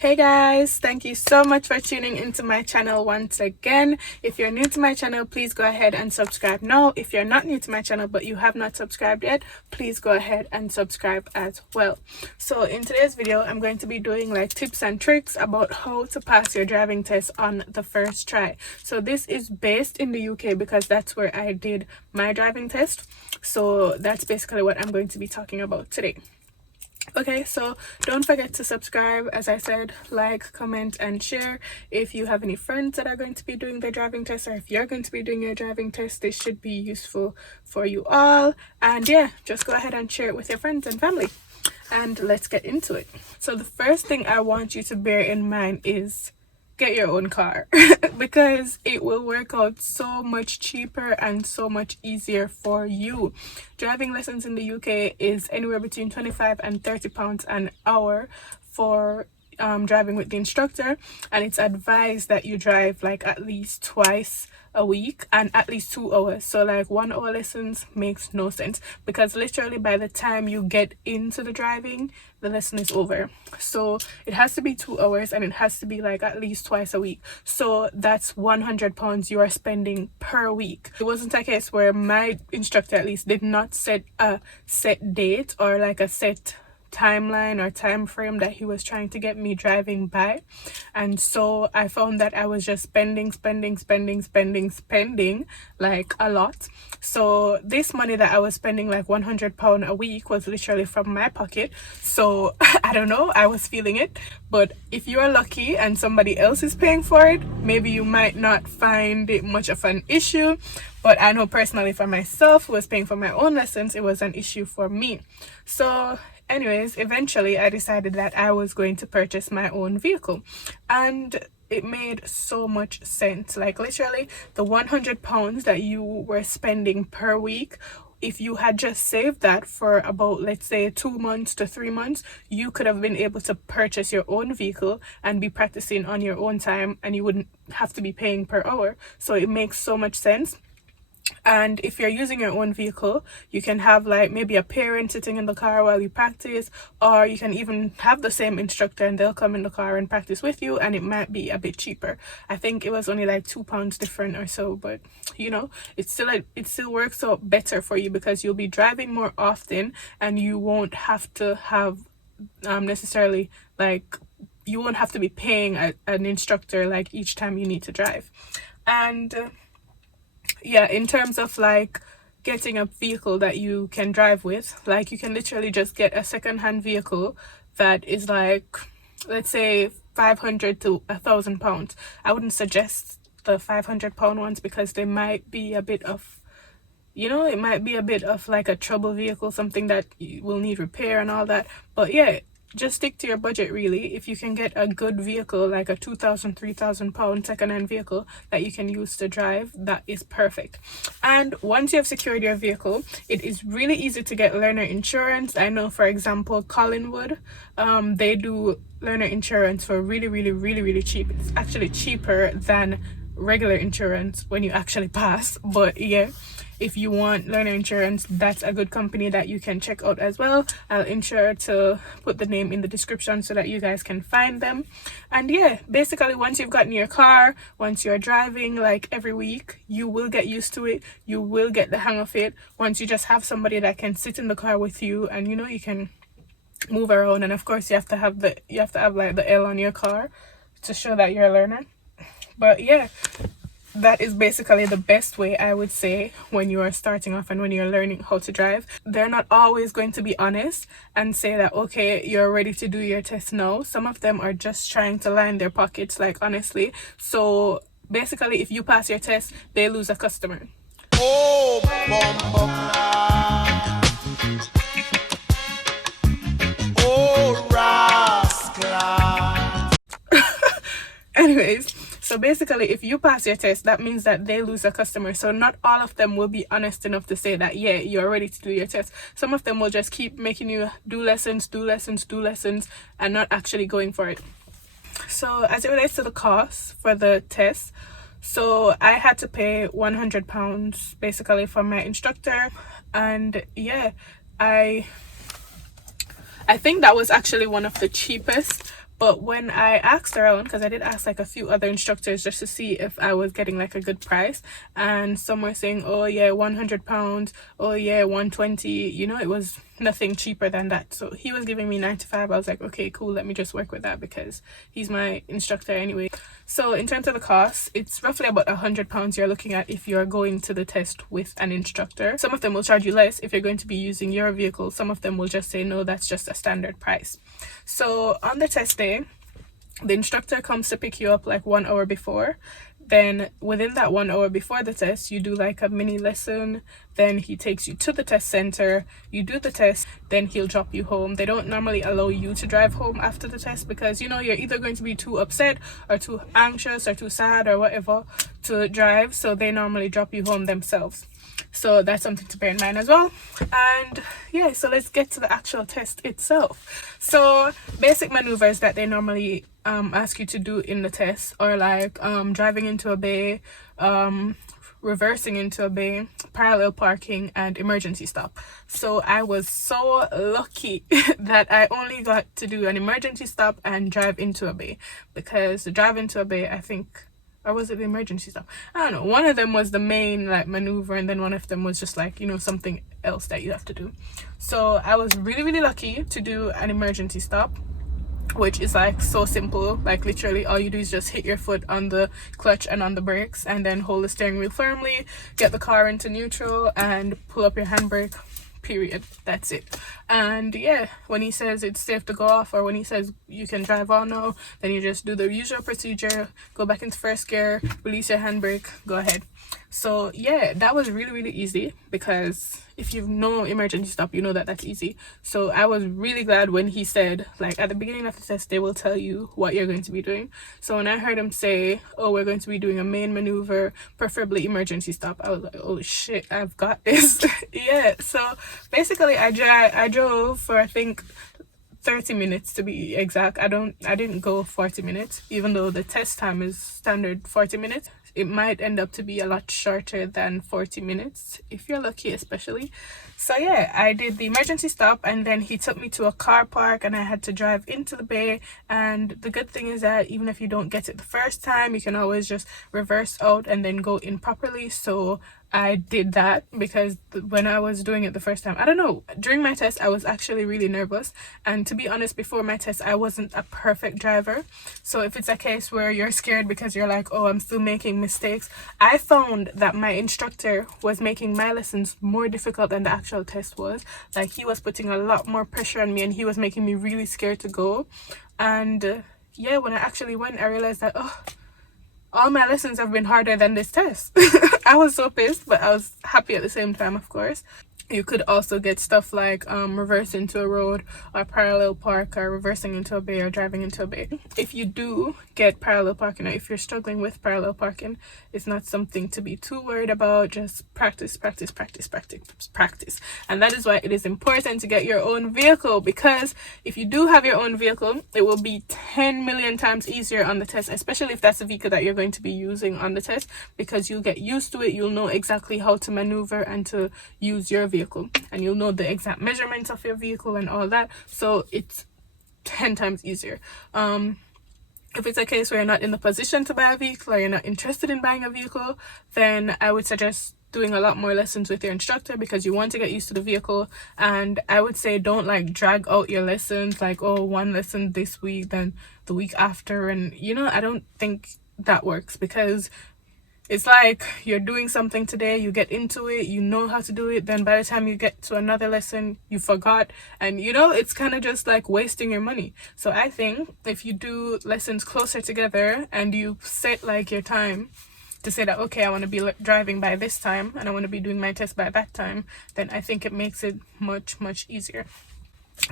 Hey guys, thank you so much for tuning into my channel once again. If you're new to my channel, please go ahead and subscribe now. If you're not new to my channel but you have not subscribed yet, please go ahead and subscribe as well. So in today's video, I'm going to be doing like tips and tricks about how to pass your driving test on the first try. So this is based in the UK because that's where I did my driving test. So that's basically what I'm going to be talking about today. Okay, so don't forget to subscribe, as I said, like, comment and share. If you have any friends that are going to be doing their driving test, or if you're going to be doing your driving test, this should be useful for you all. And yeah, just go ahead and share it with your friends and family, and let's get into it. So the first thing I want you to bear in mind is get your own car because it will work out so much cheaper and so much easier for you. Driving lessons in the UK is anywhere between 25 and 30 pounds an hour for driving with the instructor, and it's advised that you drive like at least twice a week and at least 2 hours. So like 1 hour lessons makes no sense because literally by the time you get into the driving, the lesson is over. So it has to be 2 hours and it has to be like at least twice a week. So that's 100 pounds you are spending per week. It wasn't a case where my instructor at least did not set a set date or like a set timeline or time frame that he was trying to get me driving by, and so I found that I was just spending like a lot. So this money that I was spending, like £100 a week, was literally from my pocket. So I don't know, I was feeling it. But if you are lucky and somebody else is paying for it, maybe you might not find it much of an issue. But I know personally for myself, who was paying for my own lessons, it was an issue for me. So anyways, eventually I decided that I was going to purchase my own vehicle, and it made so much sense. Like literally the £100 that you were spending per week, if you had just saved that for about, let's say, 2 months to 3 months, you could have been able to purchase your own vehicle and be practicing on your own time, and you wouldn't have to be paying per hour. So it makes so much sense. And if you're using your own vehicle, you can have like maybe a parent sitting in the car while you practice, or you can even have the same instructor and they'll come in the car and practice with you, and it might be a bit cheaper. I think it was only like £2 different or so, but you know, it still works out better for you because you'll be driving more often and you won't have to have necessarily like, you won't have to be paying an instructor like each time you need to drive. And yeah, in terms of like getting a vehicle that you can drive with, like you can literally just get a second-hand vehicle that is like, let's say, 500 to £1,000. I wouldn't suggest the £500 ones because they might be a bit of, you know, it might be a bit of like a trouble vehicle, something that will need repair and all that. But yeah, just stick to your budget really. If you can get a good vehicle, like a £2,000, £3,000 second-hand vehicle that you can use to drive, that is perfect. And once you have secured your vehicle, it is really easy to get learner insurance. I know, for example, Collingwood, they do learner insurance for really cheap. It's actually cheaper than regular insurance when you actually pass. But yeah, if you want learner insurance, that's a good company that you can check out as well. I'll ensure to put the name in the description so that you guys can find them. And yeah, basically once you've gotten your car, once you're driving like every week, you will get used to it. You will get the hang of it once you just have somebody that can sit in the car with you, and you know, you can move around. And of course you have to have like the L on your car to show that you're a learner. But yeah, that is basically the best way, I would say, when you are starting off and when you're learning how to drive. They're not always going to be honest and say that, okay, you're ready to do your test now. Some of them are just trying to line their pockets, like, honestly. So basically, if you pass your test, they lose a customer. Oh, oh, rascal. Anyways, So basically, if you pass your test, that means that they lose a customer. So not all of them will be honest enough to say that, yeah, you're ready to do your test. Some of them will just keep making you do lessons, and not actually going for it. So as it relates to the cost for the test, so I had to pay £100 basically for my instructor, and yeah, I think that was actually one of the cheapest. But when I asked around, because I did ask like a few other instructors just to see if I was getting like a good price, and some were saying, oh yeah, £100, oh yeah, 120, you know, it was nothing cheaper than that. So he was giving me 95. I was like, okay, cool, let me just work with that because he's my instructor anyway. So in terms of the cost, it's roughly about £100 you're looking at if you're going to the test with an instructor. Some of them will charge you less if you're going to be using your vehicle. Some of them will just say, no, that's just a standard price. So on the test day, the instructor comes to pick you up like 1 hour before. Then within that 1 hour before the test, you do like a mini lesson. Then he takes you to the test center, you do the test, then he'll drop you home. They don't normally allow you to drive home after the test because, you know, you're either going to be too upset or too anxious or too sad or whatever to drive. So they normally drop you home themselves. So that's something to bear in mind as well. And yeah, so let's get to the actual test itself. So basic maneuvers that they normally ask you to do in the test are like driving into a bay, reversing into a bay, parallel parking, and emergency stop. So I was so lucky that I only got to do an emergency stop and drive into a bay, because the drive into a bay, I think, or was it the emergency stop? I don't know. One of them was the main like maneuver, and then one of them was just like, you know, something else that you have to do. So I was really lucky to do an emergency stop, which is like so simple. Like literally all you do is just hit your foot on the clutch and on the brakes, and then hold the steering wheel firmly, get the car into neutral, and pull up your handbrake. Period. That's it. And yeah, when he says it's safe to go off, or when he says you can drive on now, then you just do the usual procedure, go back into first gear, release your handbrake, go ahead. So yeah, that was really easy, because if you've no emergency stop, you know that that's easy. So I was really glad when he said, like, at the beginning of the test they will tell you what you're going to be doing. So when I heard him say, oh, we're going to be doing a main maneuver, preferably emergency stop, I was like, oh shit, I've got this. Yeah, so basically I drove for I think 30 minutes to be exact. I didn't go 40 minutes, even though the test time is standard 40 minutes. It might end up to be a lot shorter than 40 minutes if you're lucky, especially. So yeah, I did the emergency stop, and then he took me to a car park, and I had to drive into the bay. And the good thing is that even if you don't get it the first time, you can always just reverse out and then go in properly. So I did that, because when I was doing it the first time, I don't know, during my test I was actually really nervous, and to be honest, before my test I wasn't a perfect driver. So if it's a case where you're scared because you're like, oh, I'm still making mistakes, I found that my instructor was making my lessons more difficult than the actual test was. Like, he was putting a lot more pressure on me, and he was making me really scared to go. And yeah, when I actually went, I realized that, oh, all my lessons have been harder than this test. I was so pissed, but I was happy at the same time, of course. You could also get stuff like reverse into a road, or parallel park, or reversing into a bay, or driving into a bay. If you do get parallel parking, or if you're struggling with parallel parking, it's not something to be too worried about. Just practice. And that is why it is important to get your own vehicle, because if you do have your own vehicle, it will be 10 million times easier on the test, especially if that's the vehicle that you're going to be using on the test, because you'll get used to it. You'll know exactly how to maneuver and to use your vehicle, and you'll know the exact measurements of your vehicle and all that. So it's 10 times easier. If it's a case where you're not in the position to buy a vehicle, or you're not interested in buying a vehicle, then I would suggest doing a lot more lessons with your instructor, because you want to get used to the vehicle. And I would say don't like drag out your lessons, like, oh, one lesson this week, then the week after, and you know, I don't think that works, because it's like you're doing something today, you get into it, you know how to do it, then by the time you get to another lesson, you forgot, and you know, it's kind of just like wasting your money. So I think if you do lessons closer together, and you set like your time to say that, okay, I want to be driving by this time, and I want to be doing my test by that time, then I think it makes it much easier.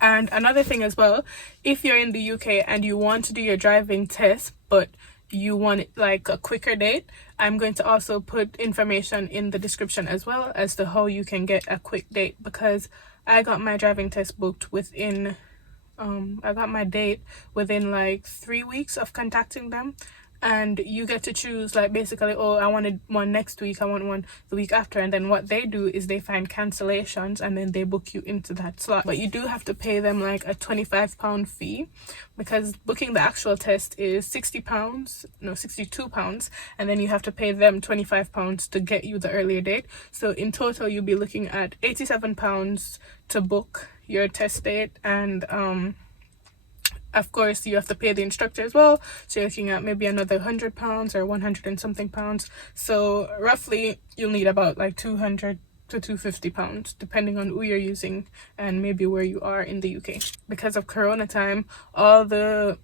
And another thing as well, if you're in the UK and you want to do your driving test, but you want like a quicker date, I'm going to also put information in the description as well as to how you can get a quick date, because I got my driving test booked within I got my date within like 3 weeks of contacting them. And you get to choose, like, basically, oh, I wanted one next week, I want one the week after, and then what they do is they find cancellations and then they book you into that slot. But you do have to pay them like a £25 fee, because booking the actual test is £60, no, £62, and then you have to pay them £25 to get you the earlier date. So in total you'll be looking at £87 to book your test date, and of course you have to pay the instructor as well, so you're looking at maybe another £100 or 100 and something pounds. So roughly you'll need about like 200 to 250 pounds depending on who you're using and maybe where you are in the UK. Because of corona time, all the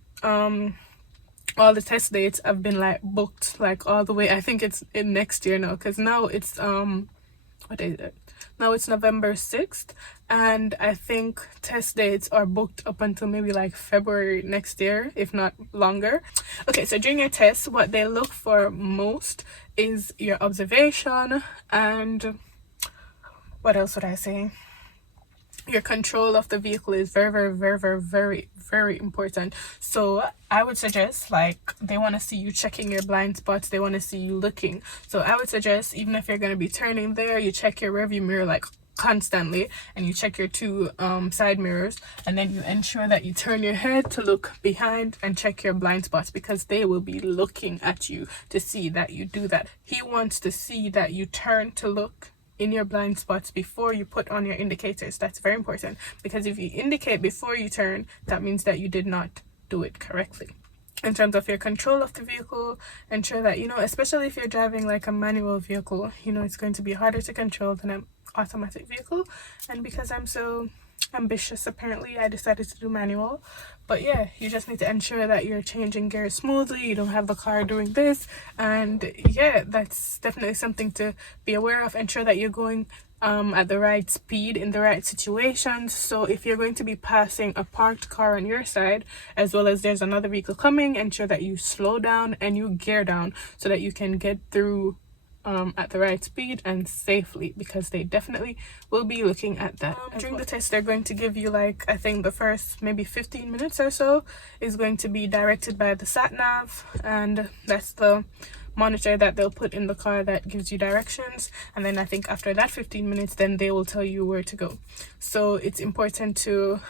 test dates have been like booked like all the way, I think it's in next year now, because now it's what is it, now it's November 6th, and I think test dates are booked up until maybe like February next year, if not longer. Okay, so during your test, what they look for most is your observation, and what else would I say? Your control of the vehicle is very important. So I would suggest, like, they want to see you checking your blind spots, they want to see you looking. So I would suggest, even if you're going to be turning there, you check your rearview mirror like constantly, and you check your two side mirrors, and then you ensure that you turn your head to look behind and check your blind spots, because they will be looking at you to see that you do that. He wants to see that you turn to look in your blind spots before you put on your indicators. That's very important, because if you indicate before you turn, that means that you did not do it correctly. In terms of your control of the vehicle, ensure that, you know, especially if you're driving like a manual vehicle, you know, it's going to be harder to control than an automatic vehicle. And because I'm so ambitious, apparently I decided to do manual. But yeah, you just need to ensure that you're changing gears smoothly, you don't have the car doing this, and yeah, that's definitely something to be aware of. Ensure that you're going at the right speed in the right situations. So if you're going to be passing a parked car on your side, as well as there's another vehicle coming, ensure that you slow down and you gear down so that you can get through at the right speed and safely, because they definitely will be looking at that. During the test, they're going to give you, like, I think the first maybe 15 minutes or so is going to be directed by the sat nav, and that's the monitor that they'll put in the car that gives you directions. And then I think after that 15 minutes, then they will tell you where to go. So it's important to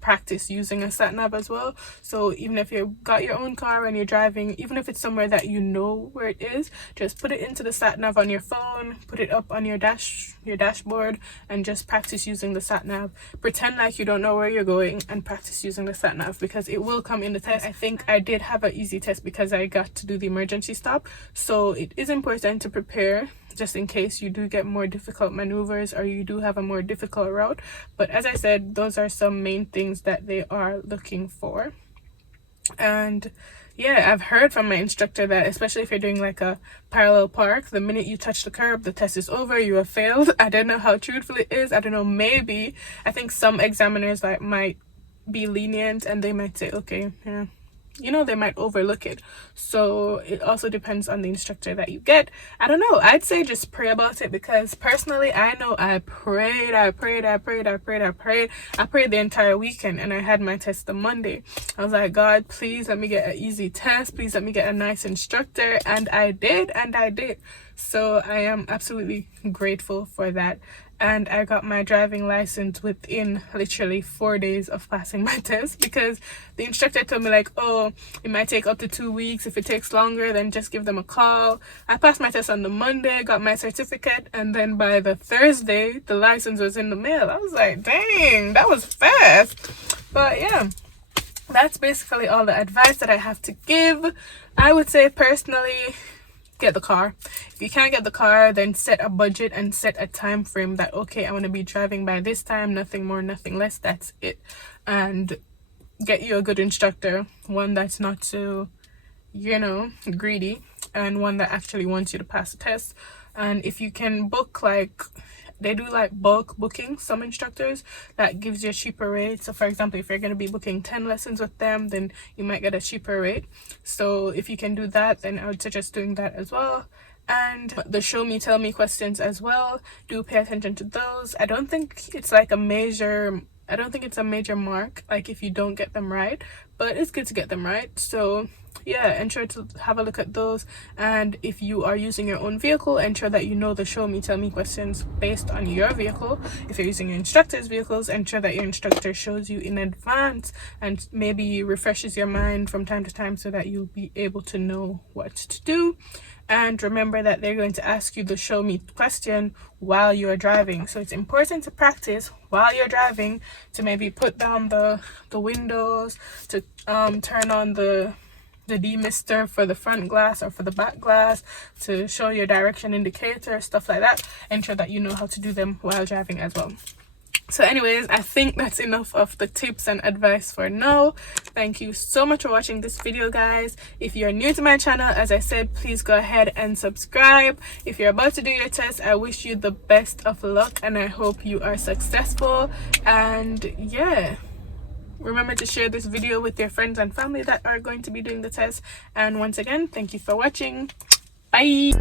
practice using a sat nav as well. So even if you've got your own car and you're driving, even if it's somewhere that you know where it is, just put it into the sat nav on your phone, put it up on your dashboard, and just practice using the sat nav. Pretend like you don't know where you're going and practice using the sat nav, because it will come in the test. I think I did have an easy test because I got to do the emergency stop. So it is important to prepare just in case you do get more difficult maneuvers or you do have a more difficult route. But as I said, those are some main things that they are looking for. And yeah, I've heard from my instructor that especially if you're doing like a parallel park, the minute you touch the curb, the test is over, you have failed. I don't know how truthful it is. I don't know, maybe I think some examiners like might be lenient and they might say, okay, yeah, you know, they might overlook it. So it also depends on the instructor that you get. I don't know, I'd say just pray about it, because personally I know I prayed the entire weekend, and I had my test the Monday. I was like, God, please let me get an easy test, please let me get a nice instructor, and I did. So I am absolutely grateful for that. And I got my driving license within literally 4 days of passing my test, because the instructor told me like, oh, it might take up to 2 weeks. If it takes longer, then just give them a call. I passed my test on the Monday, got my certificate, and then by the Thursday, the license was in the mail. I was like, dang, that was fast. But yeah, that's basically all the advice that I have to give. I would say personally, get the car. If you can't get the car, then set a budget and set a time frame that, okay, I want to be driving by this time, nothing more, nothing less, that's it. And get you a good instructor, one that's not so, you know, greedy, and one that actually wants you to pass the test. And if you can book like they do like bulk booking, some instructors, that gives you a cheaper rate. So for example, if you're going to be booking 10 lessons with them, then you might get a cheaper rate. So if you can do that, then I would suggest doing that as well. And the show me tell me questions as well, do pay attention to those. I don't think it's a major mark, like if you don't get them right, but it's good to get them right. So yeah, ensure to have a look at those. And if you are using your own vehicle, ensure that you know the show me tell me questions based on your vehicle. If you're using your instructor's vehicles, ensure that your instructor shows you in advance and maybe refreshes your mind from time to time so that you'll be able to know what to do. And remember that they're going to ask you the show me question while you're driving. So it's important to practice while you're driving, to maybe put down the windows, to turn on the demister for the front glass or for the back glass, to show your direction indicator, stuff like that. Ensure that you know how to do them while driving as well. So anyways, I think that's enough of the tips and advice for now. Thank you so much for watching this video, guys. If you're new to my channel, as I said, please go ahead and subscribe. If you're about to do your test, I wish you the best of luck and I hope you are successful. And yeah, remember to share this video with your friends and family that are going to be doing the test. And once again, thank you for watching. Bye.